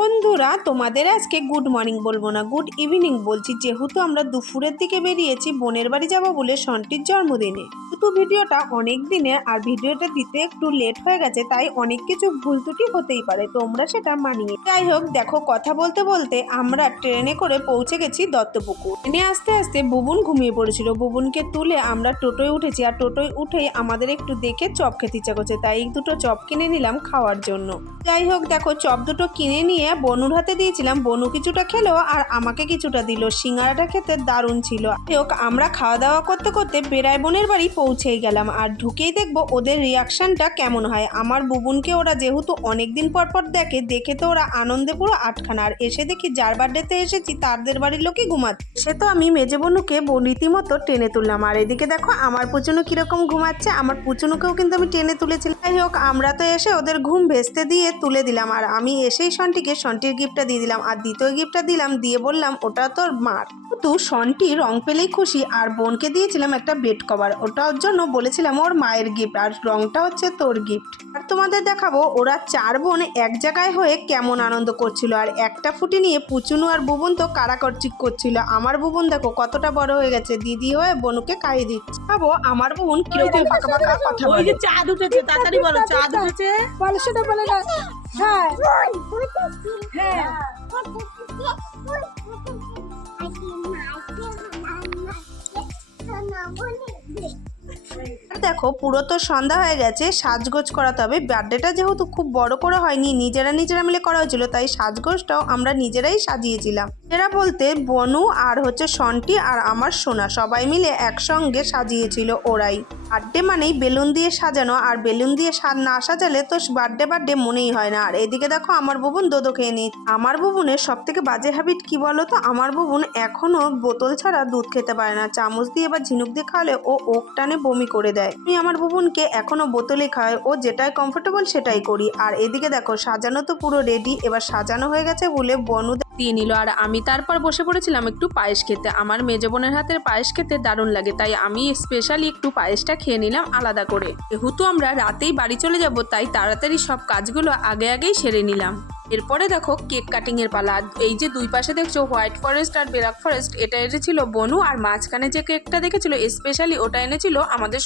বন্ধুরা, তোমাদের আজকে গুড মর্নিং বলবো না, গুড ইভিনিং বলছি, যেহেতু আমরা দুপুরের দিকে বেরিয়েছি বোনের বাড়ি যাবো বলে সন্টির জন্মদিনে। কিন্তু ভিডিওটা অনেক দিনে আর ভিডিওটা দিতে একটু লেট হয়ে গেছে, তাই অনেক কিছু ভুল ত্রুটি হতেই পারে, তোমরা সেটা মানিয়ে। যাই হোক, দেখো কথা বলতে বলতে আমরা ট্রেনে করে পৌঁছে গেছি দত্তপুকুর। ট্রেনে আস্তে আস্তে বুবুন ঘুমিয়ে পড়েছিল, বুবুনকে তুলে আমরা টোটোয় উঠেছি। আর টোটোয় উঠেই আমাদের একটু দেখে চপ খেতে ইচ্ছা করছে, তাই দুটো চপ কিনে নিলাম খাওয়ার জন্য। যাই হোক, দেখো চপ দুটো কিনে নিয়ে বনুর হাতে দিয়েছিলাম, বনু কিছুটা খেলো আর আমাকে কিছুটা দিল। সিঙ্গারাটা খেতে দারুণ ছিল। যাই হোক, আমরা খাওয়া দাওয়া করতে করতে বেড়াই বোনের বাড়ি পৌঁছেই গেলাম। আর ঢুকেই দেখবো ওদের রিয়াকশনটা কেমন হয়। আমার বুবুনকে ওরা যেহেতু অনেকদিন পর পর দেখে তো ওরা আনন্দে পুরো আটখানা। আর এসে দেখি যার বার্থডেতে এসেছি তাদের বাড়ির লোকই ঘুমাচ্ছে। সে তো আমি মেজে বনুকে রীতিমতো টেনে তুললাম। আর এদিকে দেখো আমার পুচুনু কিরকম ঘুমাচ্ছে, আমার পুচুনুকেও কিন্তু আমি টেনে তুলেছিলাম। যাই হোক, আমরা তো এসে ওদের ঘুম ভেস্তে দিয়ে তুলে দিলাম। আর আমি এসেই সন্টির গিফটটা দিয়ে দিলাম। আর দ্বিতীয় গিফটটা দিলাম, দিয়ে বললাম ওটা তোর মার। কিন্তু সন্টি রং পেলেই খুশি। আর বোনকে দিয়েছিলাম একটা বেড কভার, ওটার জন্য বলেছিলাম ওর মায়ের গিফট, আর রংটা হচ্ছে তোর গিফট। আর তোমাদের দেখাবো ওরা চার বোন এক জায়গায় হয়ে কেমন আনন্দ করছিল। আর একটা ফুটি নিয়ে পুচুনু আর বুবুন তো কারাকরচিক করছিল। আমার বুবুন দেখো কতটা বড় হয়ে গেছে, দিদি হয়ে বনুকে খাইয়ে দিচ্ছে। ভাবো আমার বুবুন কিরকম পাকা পাকা কথা বলে। ওই যে চাঁদ উঠেছে, তাড়াতাড়ি বলো চাঁদ উঠেছে। বলো সেটা বলে না। হ্যাঁ হ্যাঁ দেখো পুরো তো সন্ধ্যা হয়ে গেছে, সাজগোজ করাতে হবে। বার্থডেটা যেহেতু খুব বড় করে হয়নি, নিজেরা মিলে করা হয়েছিল, তাই সাজগোজটাও আমরা নিজেরাই সাজিয়েছিলাম। এরা বলতে বনু আর হচ্ছে সন্টি আর আমার সোনা সবাই মিলে একসঙ্গে সাজিয়েছিল ওরাই। বার্থডে মানেই বেলুন দিয়ে সাজানো, আর বেলুন দিয়ে না সাজালে তো বার্থডে মনেই হয় না। আর এদিকে দেখো আমার বুবুন দোদো খেয়ে নি। আমার বুবুনের সব থেকে বাজে হ্যাবিট কি বলো তো, আমার বুবুন এখনো বোতল ছাড়া দুধ খেতে পারে না। চামচ দিয়ে বা ঝিনুক দিয়ে খাওয়ালে ও ওক টানে বমি করে দেয়। আমি আমার বুবুনকে এখনো বোতলে খাওয়াই, ও যেটাই কমফোর্টেবল সেটাই করি। আর এদিকে দেখো সাজানো তো পুরো রেডি, এবার সাজানো হয়ে গেছে বলে বনু দিয়ে নিল। আর আমি তারপর বসে পড়েছিলাম একটু পায়েস খেতে। আমার মেজো বোনের হাতের পায়েস খেতে দারুণ লাগে, তাই আমি স্পেশালি একটু পায়েসটা খেয়ে নিলাম আলাদা করে। যেহেতু আমরা রাতেই বাড়ি চলে যাব, তাই তাড়াতাড়ি সব কাজগুলো আগেই সেরে নিলাম। এরপরে দেখো কেক কাটিং এর পালা। এই যে দুই পাশে দেখছো হোয়াইট ফরেস্ট আর ব্ল্যাক ফরেস্ট, এটা এনেছিল বনু। আর মাঝখানে যে কেকটা দেখেছিল স্পেশালি ওটা এনেছিল আমাদের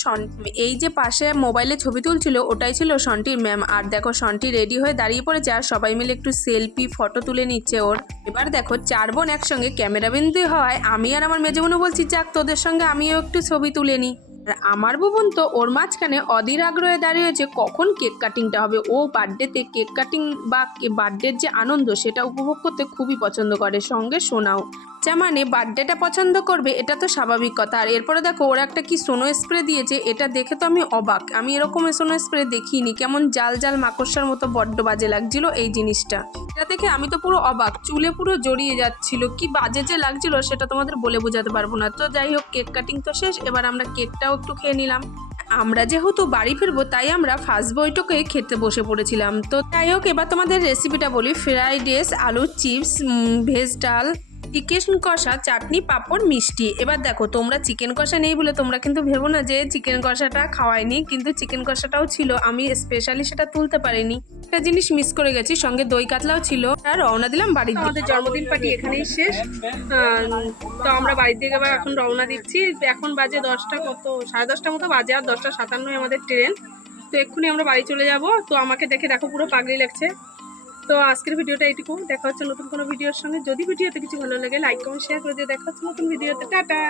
এই যে পাশে মোবাইলে ছবি তুলছিল ওটাই ছিল সন্টির ম্যাম। আর দেখো সন্টি রেডি হয়ে দাঁড়িয়ে পড়েছে, আর সবাই মিলে একটু সেলফি ফটো তুলে নিচ্ছে ওর। এবার দেখো চার বোন একসঙ্গে ক্যামেরাবন্দি হয়, আমি আর আমার মেজো বোনও বলছি যাক তোদের সঙ্গে আমিও একটু ছবি তুলে নিই। আর আমার বুবুন তো ওর মাঝখানে অধীর আগ্রহে দাঁড়িয়ে হয়েছে কখন কেক কাটিংটা হবে। ও বার্থডেতে কেক কাটিং বা বার্থডের যে আনন্দ সেটা উপভোগ করতে খুবই পছন্দ করে, সঙ্গে শোনাও। মানে বার্থডেটা পছন্দ করবে এটা তো স্বাভাবিক কথা। আর এরপরে দেখো ওরা একটা কি সোনো স্প্রে দিয়েছে, এটা দেখে তো আমি অবাক। আমি এরকম সোনো স্প্রে দেখিনি, কেমন জাল জাল মাকড়সার মতো বড্ড বাজে লাগছিল এই জিনিসটা। এটা দেখে আমি তো পুরো অবাক, চুলে পুরো জড়িয়ে যাচ্ছিল, কি বাজে যে লাগছিল সেটা তোমাদের বলে বোঝাতে পারবো না। তো যাই হোক, কেক কাটিং তো শেষ, এবার আমরা কেকটাও একটু খেয়ে নিলাম। আমরা যেহেতু বাড়ি ফিরবো তাই আমরা ফার্স্ট বৈঠকে খেতে বসে পড়েছিলাম। তো যাই হোক, এবার তোমাদের রেসিপিটা বলি। ফ্রাইড রাইস, আলুর চিপস, ভেজ ডাল, চিকেন কষা, চাটনি, পাঁপড়, মিষ্টি। এবার দেখো তোমরা চিকেন কষা নেই বলে তোমরা কিন্তু ভেবো না যে চিকেন কষাটা খাওয়াইনি, কিন্তু চিকেন কষাটাও ছিল, আমি স্পেশালি সেটা তুলতে পারিনি। একটা জিনিস মিস করে গেছি, সঙ্গে দই কাতলাও ছিল। আর রওনা দিলাম বাড়ির দিকে। আমাদের জন্মদিন পার্টি এখানেই শেষ। তো আমরা বাড়ির দিকে এবার এখন রওনা দিচ্ছি। এখন বাজে 10টা, কত 10:30 মতো বাজে, আর 10:57 আমাদের ট্রেন। তো এক্ষুনি আমরা বাড়ি চলে যাব। তো আমাকে দেখো পুরো পাগলি লাগছে। তো আজকের ভিডিওটা এইটুকু, দেখা হচ্ছে নতুন কোনো ভিডিওর সঙ্গে। যদি ভিডিওতে কিছু ভালো লাগে লাইক কমেন্ট শেয়ার করে দিয়ে দেখা হচ্ছে নতুন ভিডিওতে। টাটা।